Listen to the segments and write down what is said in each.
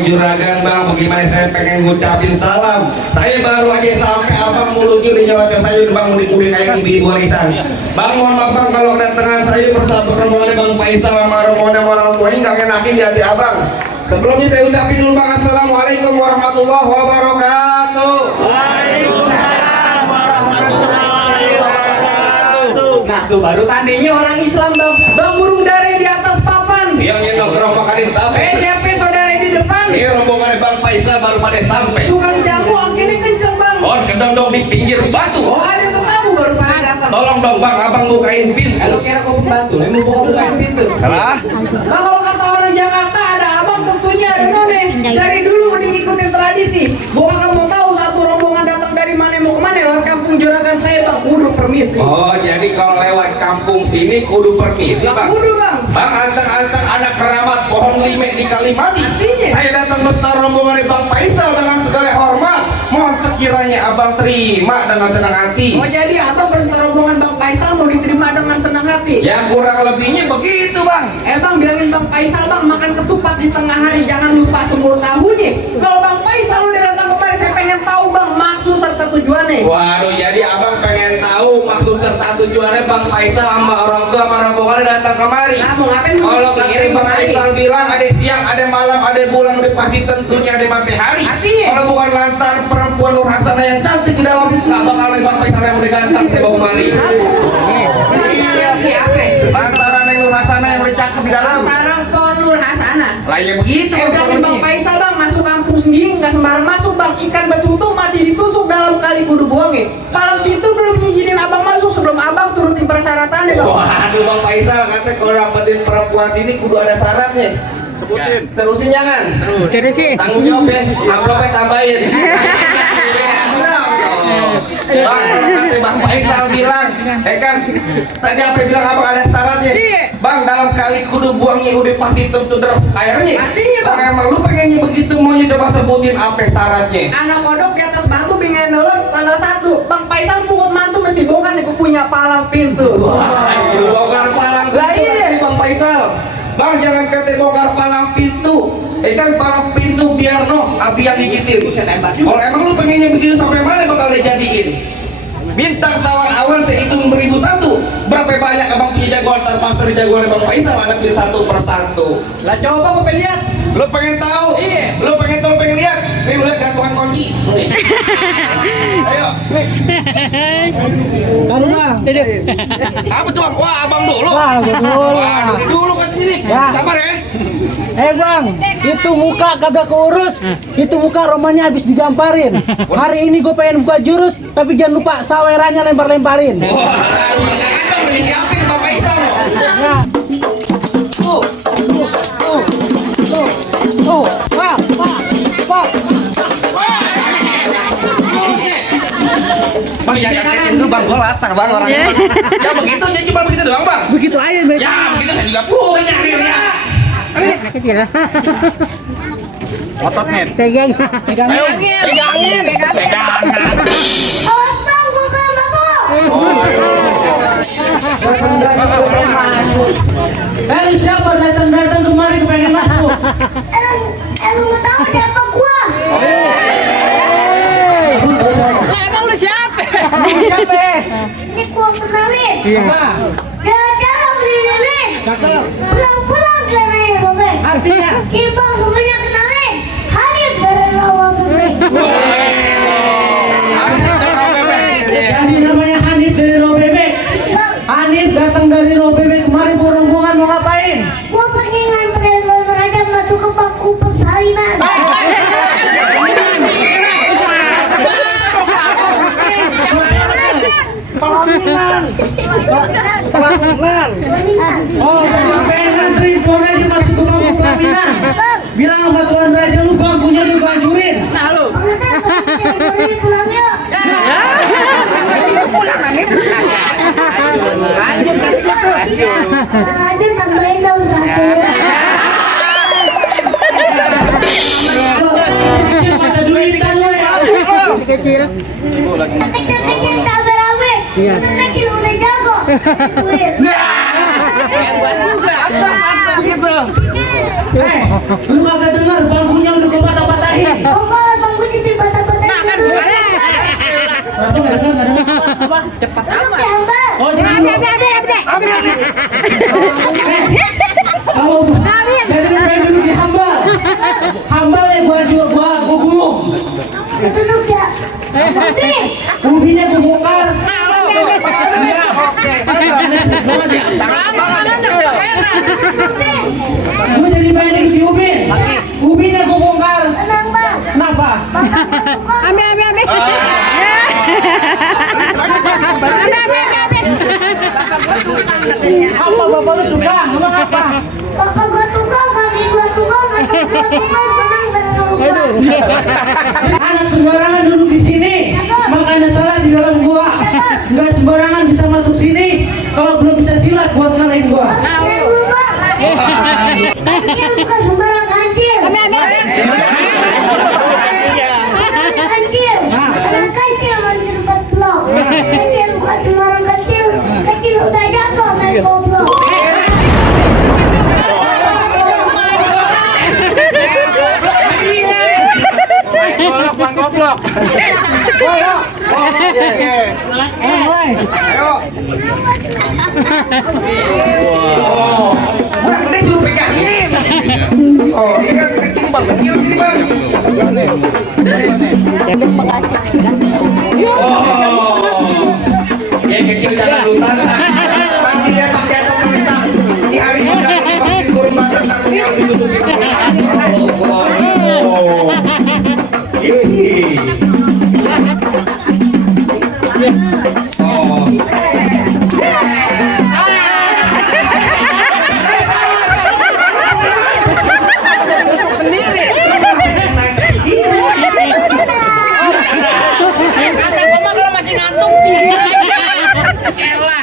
Juragan bang, bagaimana saya pengen ngucapin salam. Saya baru aja sampai abang mulutnya udah nyeloteh saya bang, udah kayak ibu warisan. Bang, mohon maaf bang kalau kedatangan saya bersama rombongan bang Faisal sama rombongan orang tuanya nggak enakin di hati abang. Sebelumnya saya ucapin dulu bang, assalamualaikum warahmatullahi wabarakatuh. Waalaikumsalam warahmatullahi wabarakatuh. Nah tuh baru tandanya orang Islam bang. Bang burung dara di atas papan. Yang nyendok gerobak di tapi. Siapa saudara di depan? Ini rombongan bang Faisal baru pada sampai. Tukang jamu angkinnya kenceng bang. Kedondong di pinggir batu. Ada tetamu baru pada datang. Tolong dong bang, abang bukain pintu. Kalau kira kau pembantu, mau bukain pintu. Kalah? Bang kalau kata orang Jakarta ada abang tentunya ada none. Dari dulu udah ngikutin tradisi. Gua kamu tahu satu rombongan datang dari mana mau kemana lewat kampung Juragan saya bang. Kudu permisi. Oh jadi kalau lewat kampung sini kudu permisi bang. Kudu bang. Bang anteng-anteng ada keramat pohon lime di Kalimati. Artinya? Saya datang beserta rombongan dari Bang Faisal dengan segala hormat. Mohon sekiranya abang terima dengan senang hati. Oh jadi abang beserta rombongan Bang Faisal mau diterima dengan senang hati. Ya kurang lebihnya begitu bang. Bang bilangin Bang Faisal bang makan ketupat di tengah hari jangan lupa sumur tahunya. Kalau Bang Faisal udah datang kemari saya pengen tahu bang maksud serta tujuannya. Waduh jadi abang pengen tahu maksud serta tujuannya Bang Faisal sama orang tua sama rombongannya datang kemari. Nah, mau ngapain? Kalau kata Bang Faisal bilang ada siang, ada malam, ada bulan, udah pasti tentunya ada matahari. Kalau bukan lantar perempuan Nur Hasanah yang cantik di dalam, nggak bakal ada Bang Faisal yang udah ganteng saya bawa kemari. Iya siapa? Lantaran yang Nur Hasanah yang udah cakep di dalam. Lantaran pohon Nur Hasanah. Lainnya begitu. Bilangin Bang Faisal bang masuk kampung sendiri nggak sembarang masuk bang. Ikan betutu mati ditusuk dalam kali kudu buangin. Palang pintu belum ngizinin abang masuk sebelum abang turutin persyaratannya bang. Waduh Bang Faisal kata kalau dapetin perempuan sini kudu ada syaratnya. Sebutin. Terusin jangan. Terusin. Tanggung jawab ya. Amplopnya tambahin. Bang, nanti Bang Faisal bilang, kan tadi apa bilang abang ada syaratnya? Bang, dalam kali kudu buangnya udah pasti tentu deras airnya. Artinya bang, Emang lu pengennya begitu maunya coba sebutin apa syaratnya? anak kodok di atas batu pengen nolong tanggal 1. Bang Faisal pungut mantu mesti bukan aku punya palang pintu. Bongkar palang pintu Bang Faisal. Bang jangan kata bongkar palang pintu. Kan palang pintu biar abi yang gigitin. Kalau emang lu pengennya begitu sampai mana bakal dijadiin? Bintang sawan awan sehitung 1001. Berapa banyak abang punya jagoan terpaksa di jagoan Bang Faisal hadapin satu persatu. Lah coba mau lihat. Lu pengen tahu? Iya. Lu pengen tahu pengen lihat? Nih lu lihat gantungan kunci. Ayo, nih. Lalu bang. Apa tuh bang? Wah abang dulu. Wah, gua dulu. Wah, dulu kan sini. Ya. Sabar ya. Bang, itu muka kagak keurus. Itu muka romannya habis digamparin. Hari ini gue pengen buka jurus, tapi jangan lupa sawerannya lempar-lemparin. Wah, jangan beli siapin Bang Faisal. Ya. Bang, jangan kayak dulu bang, gue latar bang orangnya. Ya begitu, ya cuma begitu doang bang. Begitu aja, Bang. Ya begitu saya juga punya ya. Kecil. Otot head. Pegang. Ayo, pegangin. Pegangan. Awas bang, gue pengen masuk. Siapa datang kemari kepengen masuk? Lu nggak tahu siapa gua? Lah emang lu siapa? Siapa? Ini gua kenalin. Iya. Dadah beli beli. Pulang-pulang kenalin bebek. Artinya? Ibang semuanya kenalin. Hanif dari rawa bebek. Jadi namanya Hanif dari Robebek. Hanif datang dari Robebek kemari rombongan mau ngapain? Gua pengen nganterin mereka masuk ke bangku persalinan. Pelaminan. Oh, Bang pengen ngantri Tuan Raja masuk ke bangku pelaminan. Bilang sama Tuan Raja lu bangkunya lu bancurin. Nah lu. Pada duit kan lu ya. Kecil sabar awet. Kecil udah jago. Hebat juga. Begitu. Lu kagak dengar bangkunya udah gua patah-patahin. Oh kalau bangku dipatah-patahin. Nah kan cepat amat. Oh, kalau dari dulu dihambal. Hambal ya gua gulung. Duduk ya. Ubinya gua bongkar. Nah lu. Oke. Gua jadi main di ubin. Ubinya gua bongkar. Tenang bang. Kenapa? Ambil. Apa bapak lu tukang? Emang apa? Bapak gua tukang, kaki gua tukang, anak gua tukang, tenang sama gua. Anak sembarangan duduk di sini, makanya salah di dalam gua. Nggak sembarangan bisa masuk sini. Kalau belum bisa silat, buat ngalahin gua. Kancil lu bang. Kancil bukan sembarang kancil. Kancil. Ada kancil di depan blok. Kancil bukan sembarang kancil. Kancil udah jago main goblok. Bang goblok. Ayo. Oh. Bang, ini dulu pegangin. Oh, ini kan kecil bang, kecil sini bang. Oh. Ya kecil jangan lu tantang. Tadi dia pakai tentang. Ini hari ini udah pasti turun banget takut yang ditutupi. Oh. Ini. Oh. Kata gua mah kalau masih ngantuk tidur aja. Elah.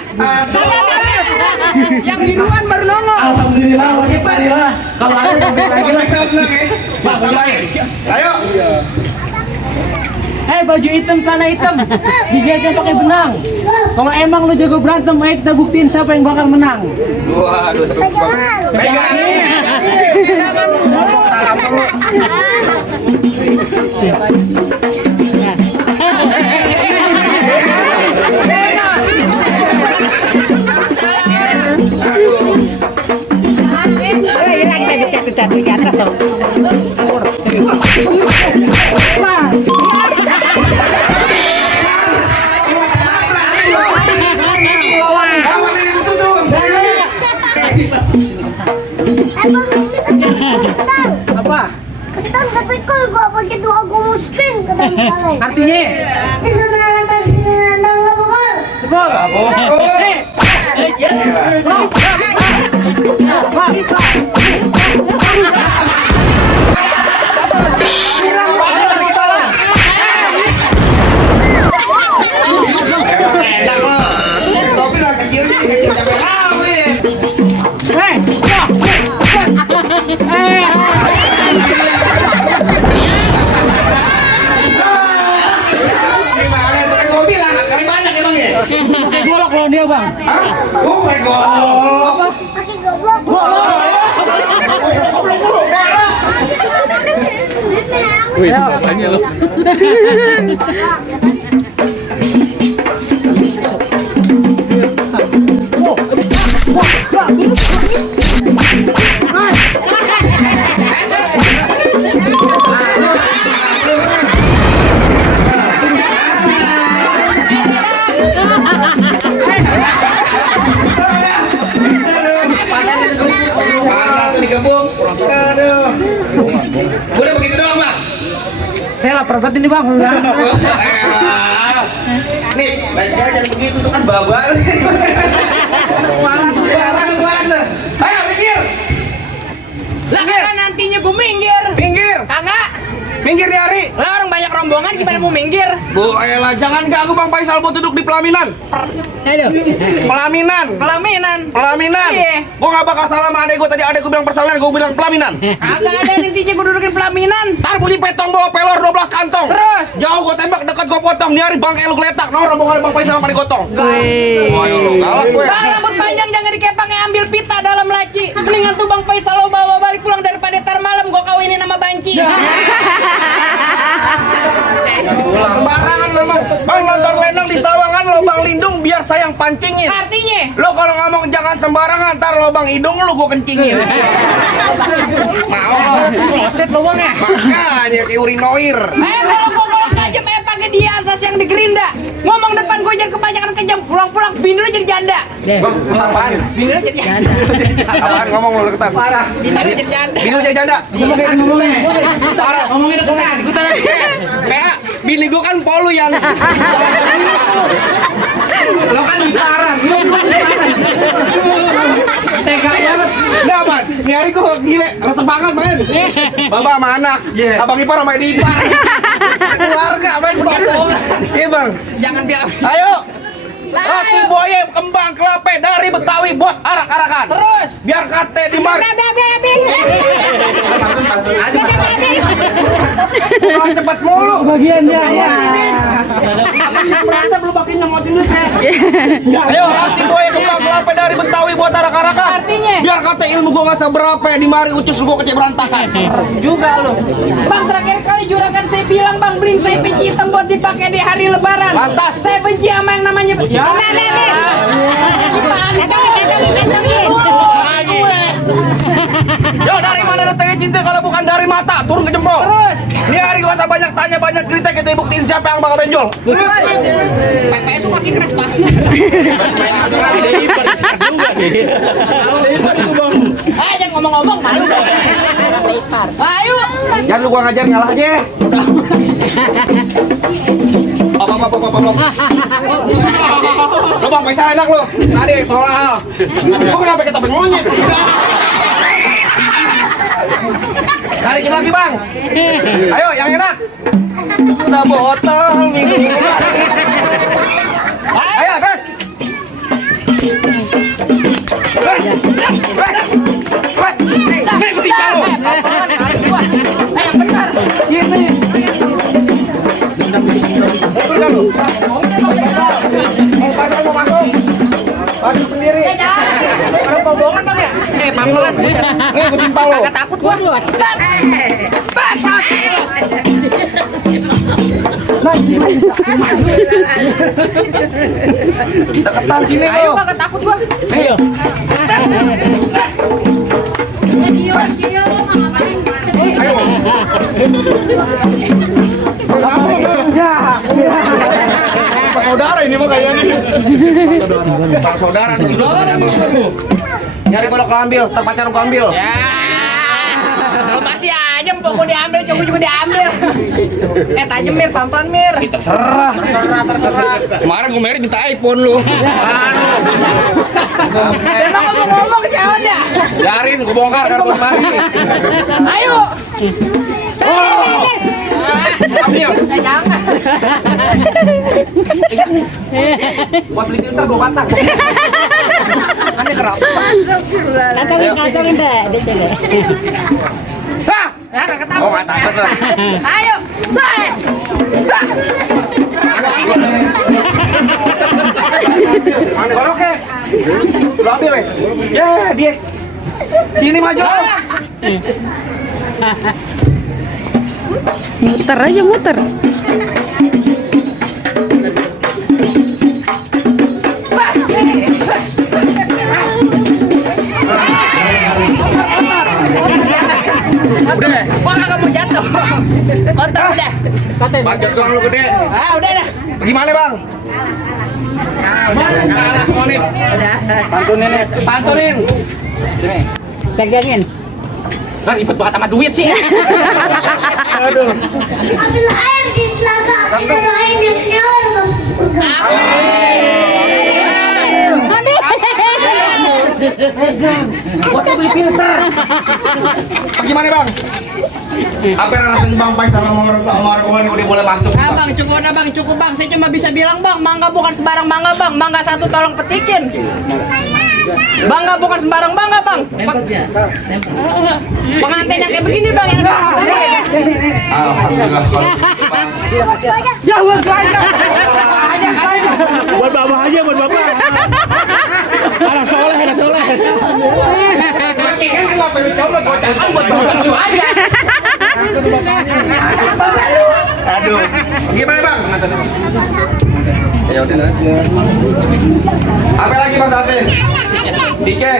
Yang biruan baru nongol. Alhamdulillah, alhamdulillah. Kalau ada sampai lagi lah. Senang ya. Pak, tambahin. Ayo. Baju hitam, celana hitam, digigitnya pakai benang. Kalau emang lu jago berantem, ayo kita buktiin siapa yang bakal menang. Waduh. Pegangin. Ngomong salah mulu. Apa? Kentang tapi kok gua pakai doa gua muslim kentang kalian. Artinya? Itu nantang sini nantang nggak bakal. Betul. Enak loh. Topi lah kecil jadi kecil capek rawit. Gimana itu kan gua bilang kali banyak emang ya. Pakai golok lawan dia, Bang. Hah? Oh my god. Pakai goblok. Wih, rasanya lo. Panas digebuk. Aduh. Udah begitu doang, Bang. Saya lapar banget ini, Bang. Eh, Nih, baiknya jangan begitu tuh kan babal. Parah lu. Ayo minggir. Lah kan nantinya gue minggir. Minggir. Kagak. Minggir di hari. Lah orang banyak rombongan gimana mau minggir? Bu, ayolah jangan ganggu Bang Faisal buat duduk di pelaminan. Pelaminan. Pelaminan. Iya. Gua gak bakal salah sama adek gua tadi. Adek gua bilang persalinan, gua bilang pelaminan. Kagak ada nantinya gue dudukin pelaminan. Ntar bunyi petong bawa pelor 12 kantong. Terus? Jauh gua tembak, dekat gua potong. Di hari bangke lu geletak. Noh rombongan Bang Faisal sampai digotong. Ayo lu galak gue. Bang rambut panjang jangan dikepangnya ambil pita dalam laci. Mendingan tuh Bang Faisal lo bawa balik pulang daripada tar malam gue kawinin sama banci. Sembarangan lo Bang nonton lenong di sawangan lobang lindung biar sayang pancingin. Artinya? Lo kalau ngomong jangan sembarangan ntar lobang hidung lu gua kencingin. Mau lo? Kloset lo bang ya? Makanya kayak urinoir. Kalau gue ngolok aja pakai dia asas yang di gerinda. Ngomong depan gue jangan kebanyakan kejam. Pulang-pulang bini lu jadi janda. Bang, apaan? Bini lu jadi janda. Apaan ngomong lu deketan? Parah. Bini lu jadi janda. Bini lu jadi janda. Ngomongin. Parah. Ngomongin deketan. Kayak bini gua kan polu yang. Lo kan iparan. Tega banget. Udah apaan? Ini hari gua gile, rasa banget main. Baba sama anak. Abang ipar sama adik ipar. Keluarga main begini. Iya bang. Jangan biar. Ayo. Roti buaya kembang kelapa dari Betawi buat arak-arakan. Terus. Biar kate di mar. Bukan cepat mulu. Bagiannya ya. Berantem lu pakai nyemotin duit ya. Ayo roti buaya kembang kelapa dari Betawi buat arak-arakan. Artinya? Biar kate ilmu gua nggak seberapa di mari ucus gua kecil berantakan. Juga lo. Bang terakhir kali juragan saya bilang bang beliin saya peci hitam buat dipakai di hari lebaran. Lantas. Saya benci sama yang namanya peci. Yo dari mana datangnya cinta kalau bukan dari mata turun ke jempol. Terus. Ini hari gua usah banyak tanya banyak cerita kita buktiin siapa yang bakal benjol. PPS suka keras pak. Jangan ngomong-ngomong malu dong. Ayo. Jangan lu gua ngajar ngalah aja. Apa. Lu Bang Faisal enak lu. Tadi tolak. Lu kenapa pakai topeng monyet? Tarikin lagi Bang. Ayo yang enak. Sabotol minggu. Ayo terus. Yang benar. Gini. Betul lu. Mau pasang mau masuk. Masuk sendiri. Orang bohongan bang ya? Pampelan. Nih ikutin Paulo. Kagak takut gua. Basah. Deketan sini Ayo lu. kagak takut gua. Ayo. Pak saudara ini mah kayaknya nih. Pak saudara. Nyari kalau keambil, terpacar gua ambil. Ya. Lu masih aja empok gua diambil, coba juga diambil. Tajem Mir, pampan Mir. Terserah. Kemarin gua Mary minta iPhone lu. Emang ngomong-ngomong kejauhan ya? Biarin gua bongkar kartu lemari. Ayo. Ambil. Jangan. Gua beli filter gua batang. Ini kerap. Kantongin deh, deh. Hah? Kagak takut. Oh, enggak takut lah. Ayo. Bas. Mana goloknya? Lu ambil ya? Ya, dia. Sini maju. Muter aja muter. Udah. Gua kagak mau jatuh. Kotor udah. Bajak doang lu gede. Udah dah. Gimana, Bang? Kalah semua nih. Pantunin nih. Pantunin. Sini. Pegangin. Kan ribet banget sama duit sih. Aduh. Ambil air di telaga, ambil air di nyawa, Buat beli filter. Gimana bang? Apa yang rasanya Bang Faisal sama orang ini udah boleh masuk? Bang, cukup bang. Saya cuma bisa bilang bang, mangga bukan sembarang mangga bang. Mangga satu tolong petikin. Bangga bukan sembarang bangga bang. Pengantin yang kayak begini bang yang Alhamdulillah kalau gitu, Bang. Ya buat aja. Buat bapak aja, buat bapak. Anak soleh. Laki kan kenapa lu coba gocangan buat bapak lu aja. Aduh. Gimana bang? Ya udah aja. Apa lagi Bang Satin? Sike.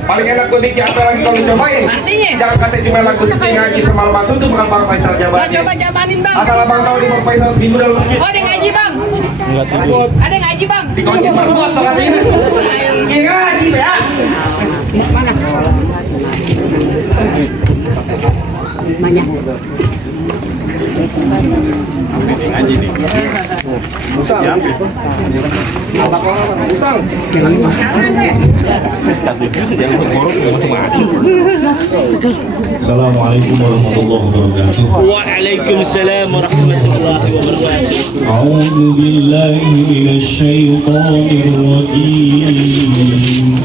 Paling enak gue bikin apa lagi kalau dicobain? Artinya? Jangan kata cuma lagu Sike ngaji semalam maksud itu bukan Bang Faisal jabatin. coba jabanin bang. Asal abang tahu di Bang Faisal seminggu dalam masjid. Oh, ada ngaji bang. Ada ngaji bang. Di kunci berbuat tuh katanya. Iya ngaji ya. Assalamualaikum warahmatullahi wabarakatuh. Waalaikumsalam warahmatullahi wabarakatuh. A'udzu billahi minasy syaithanir rajim.